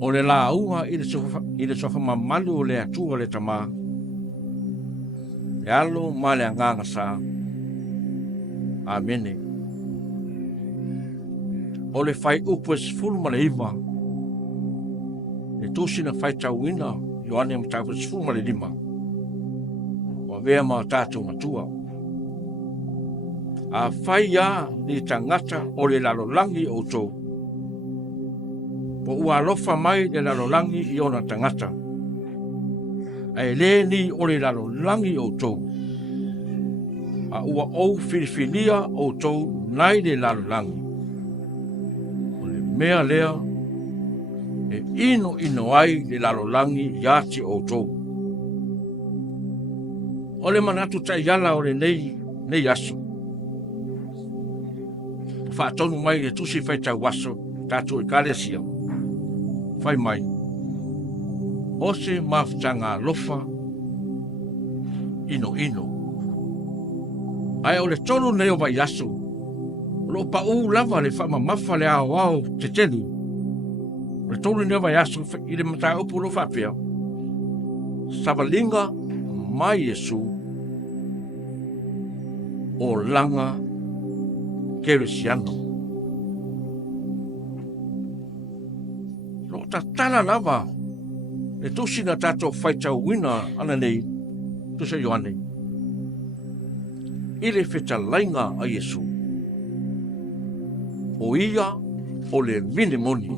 O le launga i le sofa mamalu o le atua le tamā. Le alo ma le anganga sa. Amene. O le fai upu e sifuru ma le iwa. Le tusi na fai tauina, Ioane ma tau e sifuru ma le lima. Wa vea ma tātou matua. Āfai ia ni tangata o le lalolagi outou. Po ua alofa mai le lalolagi i ona tangata. Ai lē ni o le lalolagi outou. A ua ou filifilia outou nai le lalolagi. O le mea lea e ino ai le lalolagi iati outou. O le manatu taiala o le nei aso. Whaatonu mai e tusi whai tau waso, tātou e kāresia. Whai mai. Ose mafutaga alofa, inoino. Ai o le tolu nei o Vaiaso. Lo pa lava le whamamafa le Aoao te telu. O le tolu nei o Vaiaso i le matai upu lo whapea. SAVALIGA mai IESU. O langa KERISIANO. Lo tatala lava. E tusi na tātou whaitau wina ana nei. Tusa Ioane. I le whetalainga a IESU. O ia o le vinemoni.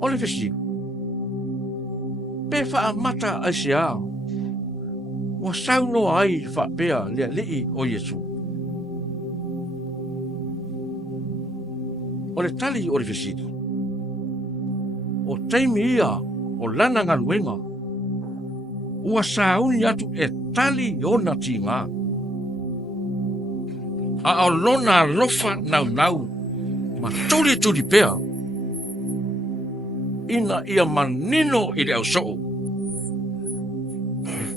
O le whesi. Pe wha mata ai se a. Wa sauno ai whapea lea lii o IESU. O le tali o le whesidi. O teimi ia o lana ngaluenga. Ua sauni atu e tali ona tinga. A lona alofa nau. Ma tuli pea. Ina ia manino i le au soo.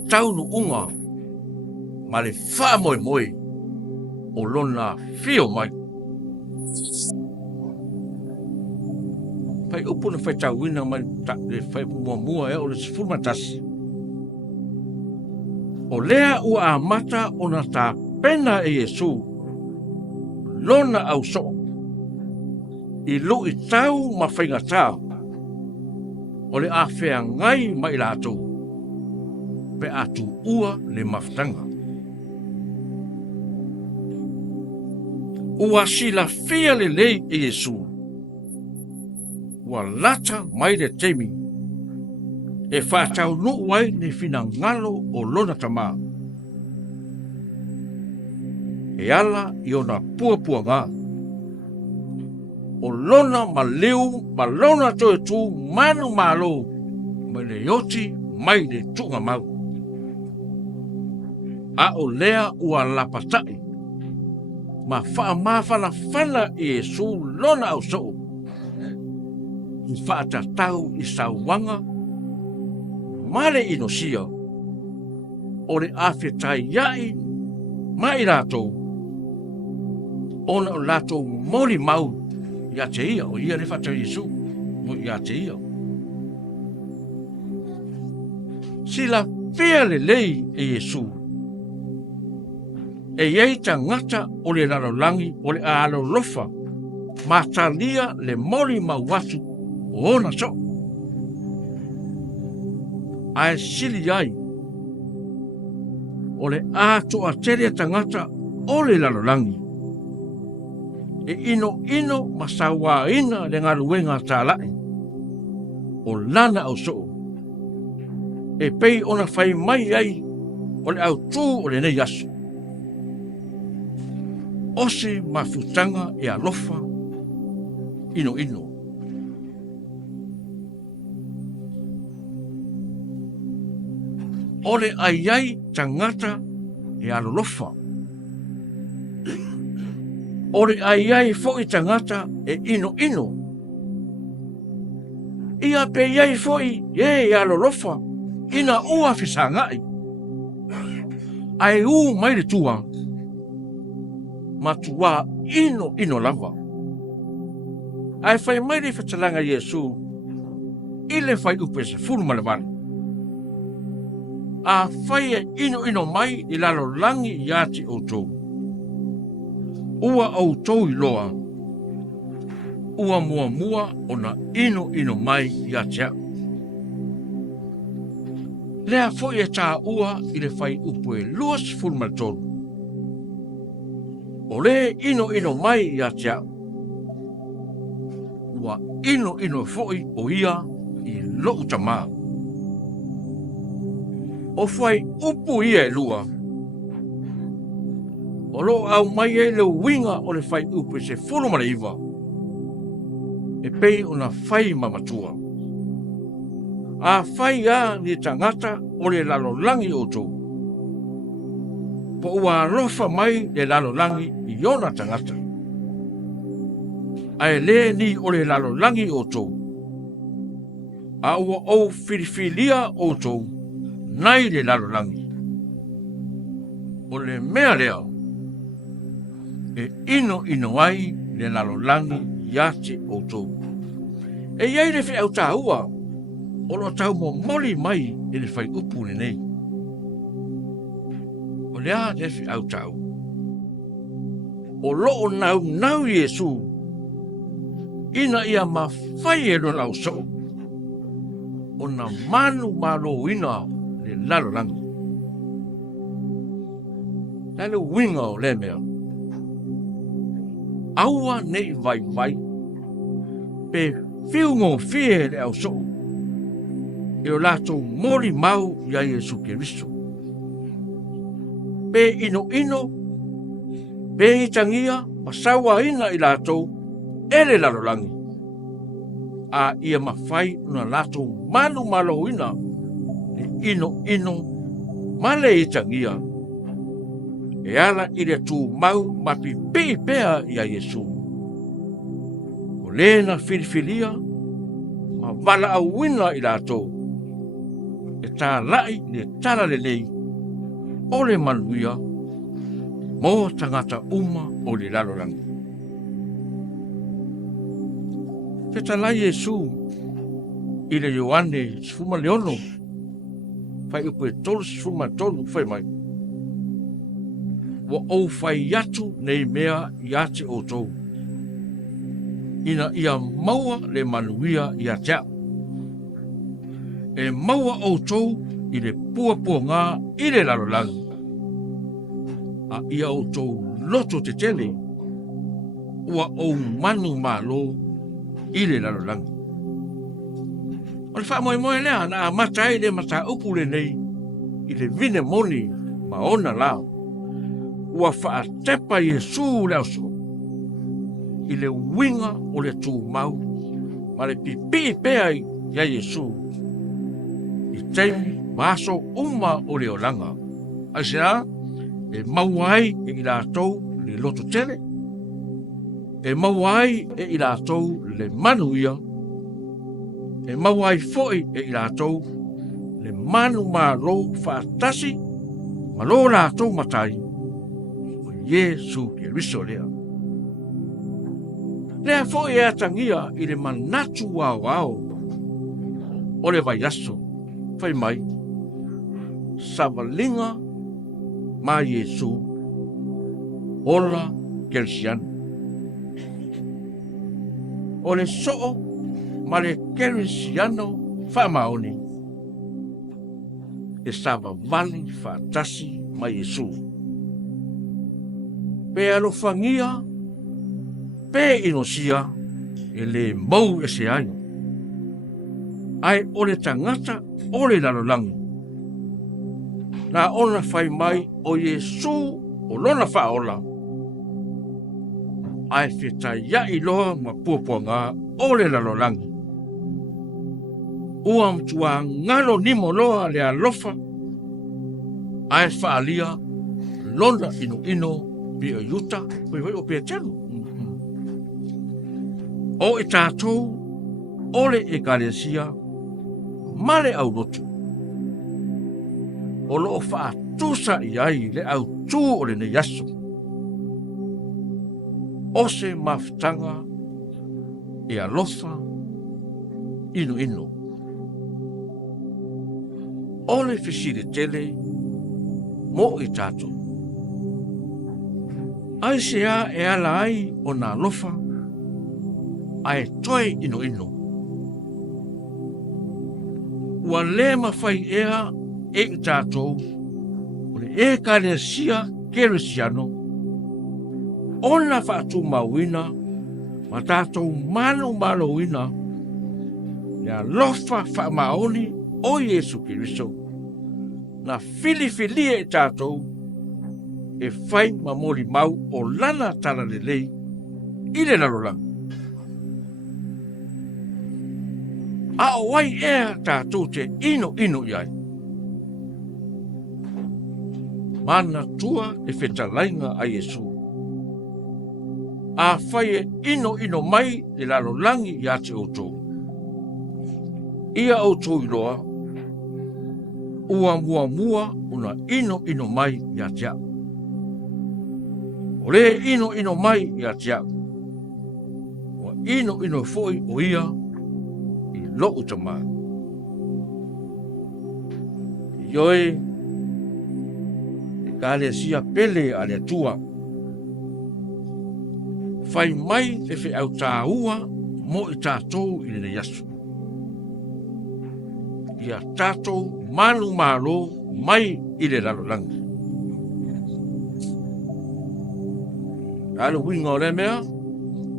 Taunu unga, ma le wha moe, o lona fio mai. Pai upu na whai tauina mai le whai mua o le sifurmatasi. O lea ua amata o na tā pena e IESU, lona au so. I lu i tau ma whaingatā, o le āwhea ngai mai lātou. Pe atu ua le mafutaga. Ua sila fia le lei e IESU. Ua lata mai le teimi. E whātau nuu ai ne whina ngalo o lona tamā. E ala i ona pua ngā. O lona ma leu, ma lona toe tu manu malo. Ma le yoti mai le tunga mau. A o lea ua lapatai. Ma whaamawhana whana i IESU lona au soo. I whaatatau i sauwanga. Mare inosia. O le awhetai iai. Mai rātou. Ona o rātou mori mau. Ia te ia. O ia le whata IESU. Mo ia te ia. Sila fia le lei e IESU. E iei tangata o le lalolagi o le alofa. Matalia le mori mauatu o ona so. Ae sili ai. O le atoa tere tangata o le lalolagi. E ino masawa ina le ngaruenga tālai. O lana au so. E pei ona whai mai ai o le outou o le nei aso. Ose mafutaga e alofa inoino. O le aiai tangata e alolofa. O le aiai fo'i tangata e inoino. Ia pe iai fo'i e alolofa ina ua fisangai. Ai mai le tua. Matua ino lava. Āfai mai le whatalanga Iesu, i le whai upe se fulu malawani. Āfai e ino mai i lalolagi i ati outou. Ua outou i loa, ua mua ona ino mai i ati au. Lea foi e tā ua i le whai upe luas fulu malatonu. O le ino mai i ati au. Ua ino foi o ia i lou tamā. O whai upu ia e lua. O lo au mai e le winga o le whai upu se fulu malaiva. E pei o na whai mamatua. A whai a ni tangata o le lalolagi outou. Po ua alofa mai le lalolagi i ona tangata. Ai le ni o le lalolagi outou. A ua o filifilia outou, nai le lalolagi. O le mea lea, e ino ai le lalolagi iate outou. E iai le whi au tāua, o lo tau mo moli mai e le whai upu nei. O lea le whi au tāu. O loo nau Iesu, ina ia mawhai e lo lau so. O na manu malo ina le lalolagi. Lale winga o le mea. Aua nei vai, pe whiungo fie le au so. E o lato mori mau ia Iesu Keriso. Pe ino, pe itangia, masawa ina i lato, ele lalolagi. A ia mawhai una lato manu malo ina, e ino, male itangia. E ala i le tū mau mapi pea ia Iesu. O lena filifilia, ma wala au wina i lato. E tā lai le tala le lei, o le manuia, mo tangata uma o le lalolagi. Fetalai Iesu, i le Ioane sifuma leono, fai upu e tolu sifuma tolu, fai mai. Wa o Vaiaso nei mea i ate outou. Ina ia maua le manuia i atea. E maua outou i le pua ngā i le lalolagi. A ia outou loto te tele, ua o manu malo i le lalolagi. O le wha moe lea na a matai le mata upu le nei i le vine moni ma ona lao. Ua wha tepa Iesu leo so. I le winga o le tū mau, ma le pipi pea i Iesu. I teimi maso uma o le olanga. Aisea, e mauai e i lātou le loto tele. E mauai e i lātou le manuia. E mauai foi e i lātou le manu malo whaatasi, ma lo lātou matai. Iesu Keriso lea. Lea foi e atangia i le Manatu Aoao o le Vaiaso, fai mai, SAVALIGA ma Iesu, ola KERISIANO. O le soo ma le KERISIANO whaamaoni, e savavali whaatasi ma Iesu. Pe alofangia, pe inosia, e le mau e se aio. Ai o le tangata, o le lalolagi. Na ona fai mai o Iesu o lona whaola. Ai whetaya i loa ma puapuanga o le lalolagi. Ua mtua ngalo nimo loa le alofa. Ai whaalia, lona ino, Pia yuta, poi o pia telu. O e tātou, ole e KERISIA, male au lotu. O loo whaatusa i ai le au tū o le nei aso. O se mafutanga, e alofa inoino. Ole fesile tele mo i tātou. Ai se a e ala ai o nā alofa ai toi inoino. Ua le mawhai ea e i tātou o le e KERISIA KERISIANO ona whaatu mauina ma tātou manu malouina le alofa whaamaoni o Iesu Keriso na filifilia e tātou e whai ma mori mau o lana tala lelei i le lalolagi. A o wai ea tātou te inoino iai. Manatua e whetalainga a IESU. Āfai e inoino mai le lalolagi i ate outou. Ia outou iloa, ua mua una inoino mai i ate au. O le inoino mai i ate au. Ua inoino foi o ia i loo tamā. Ioe, e KERISIA pele a le atua. Fai mai e fe au tāua mo i tātou i le Vaiaso. Ia tātou manu malo mai i le lalolagi. Alo winga o le mea,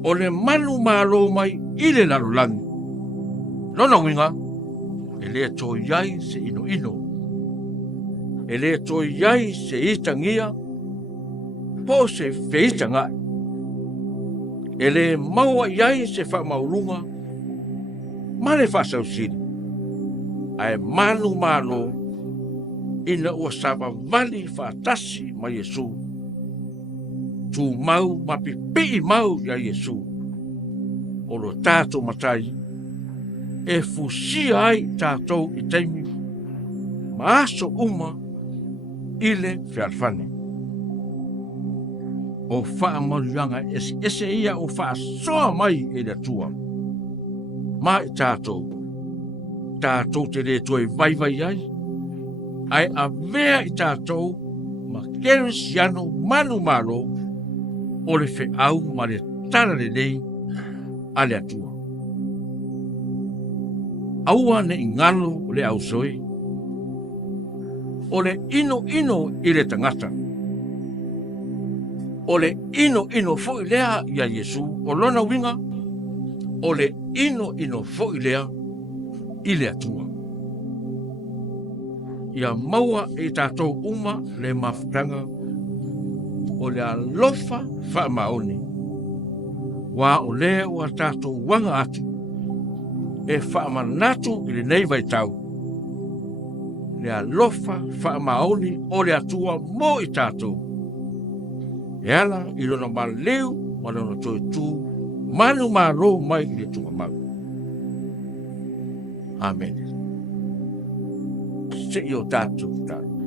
o le manu malo mai i le lalolagi. Lona winga, e le to iai se inoino. E le to iai se itangia, po se feitanga. E le maua iai se whamaurunga, ma le whasausiri. Ai manu malo, ina ua savavali whatasi ma IESU. Tu mau mapipi mau ya IESU. O lo tātou matai, e fusia ai tātou i teimi, ma aso uma ile whiarwhane. O wha marianga ese ia o wha soa mai e le tua. Ma i tātou te le toi vai ai, ai a vea i tātou ma KERISIANO manu malo o le whe au ma le tara le nei a le atua. Aua ne ingalo le au soe, o le inoino i le tangata. O le inoino fo i lea i a IESU, o lona winga, o le inoino fo i lea i le atua. Ia maua e tātou uma le mafutaga o le alofa whaamaoni. Wa o lea ua tātou wanga atu e whaamanatu i le nei vai tau. Le alofa whaamaoni o le atua mo i tātou. E ala i lona maleu ma lona toi tū manu maro mai i le tunga mau. Amen. Se i o tātou tātou.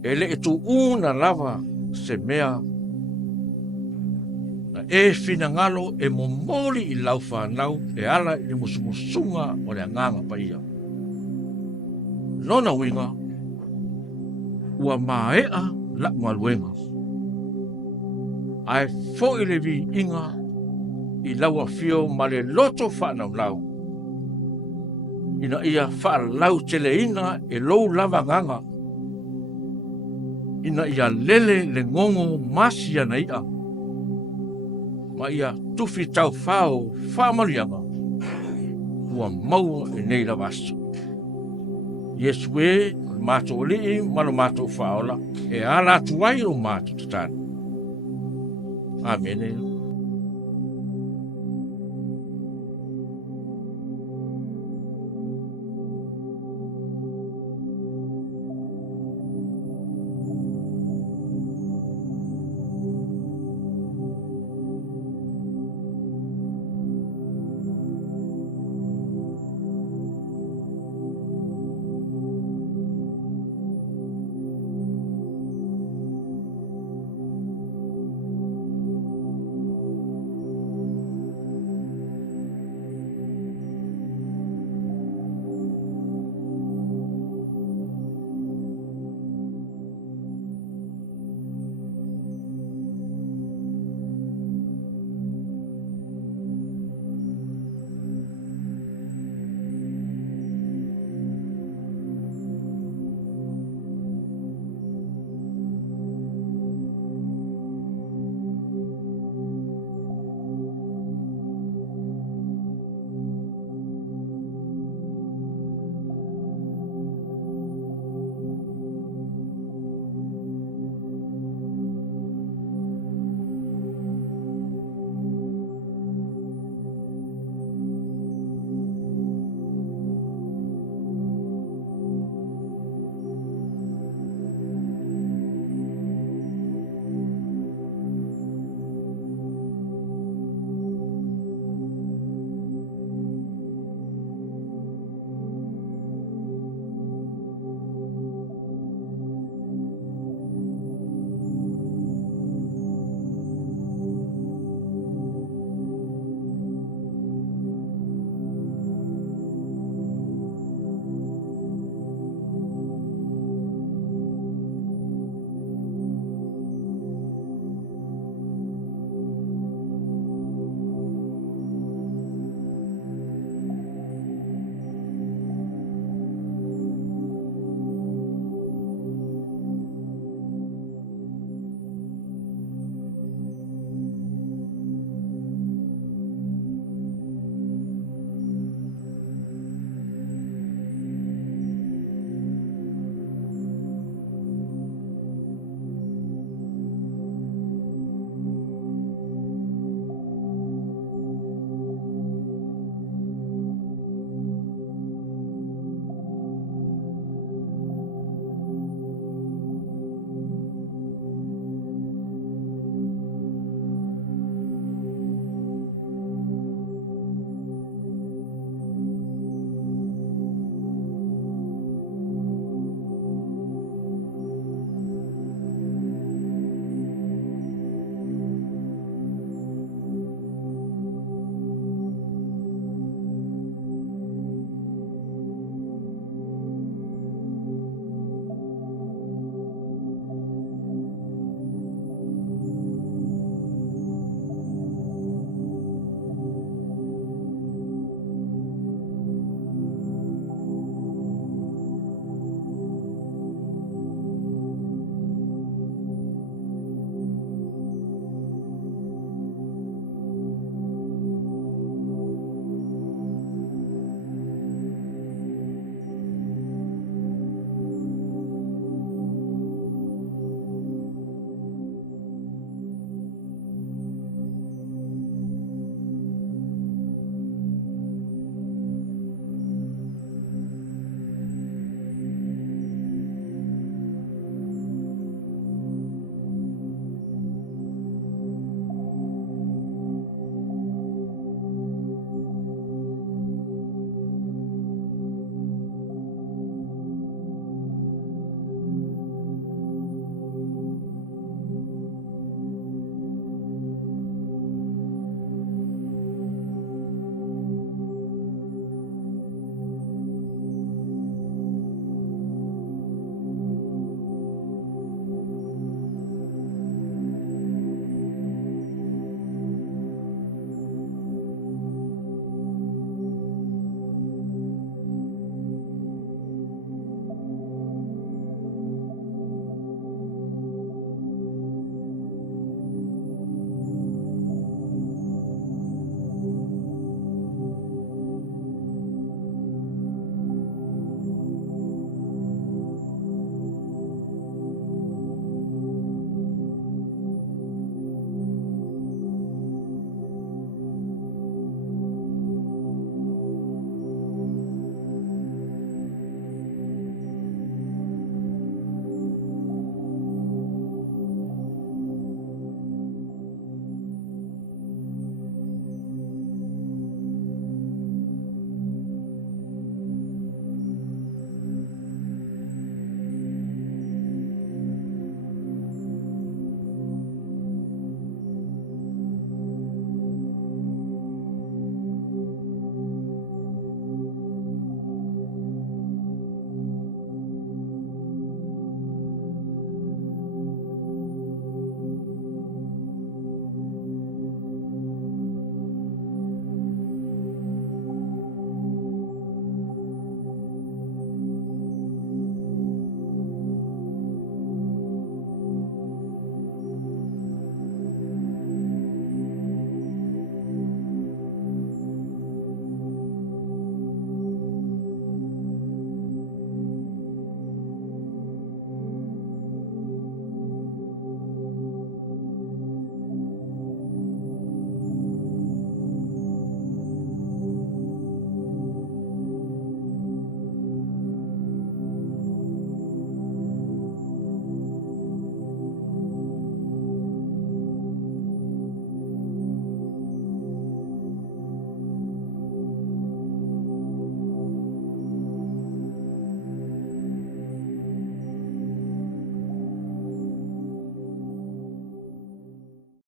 E le tu una lava se mea na e fina ngalo e momoli i laufa nau e ala i le musumusunga o le anganga pa ia. Lona winga ua maea la maluenga. Ai fo i le vi inga i laua fio ma le loto whanau lau. Ina ia whalau tele ina e lou lava nganga. Ina ia lele le ngongo masia na ia. Ma ia tufi tau whao whamarianga. Ua maua e nei la vaso. Yesu e mātou lii mano mātou whaola. E ala tuai o mātou tatana. Amen.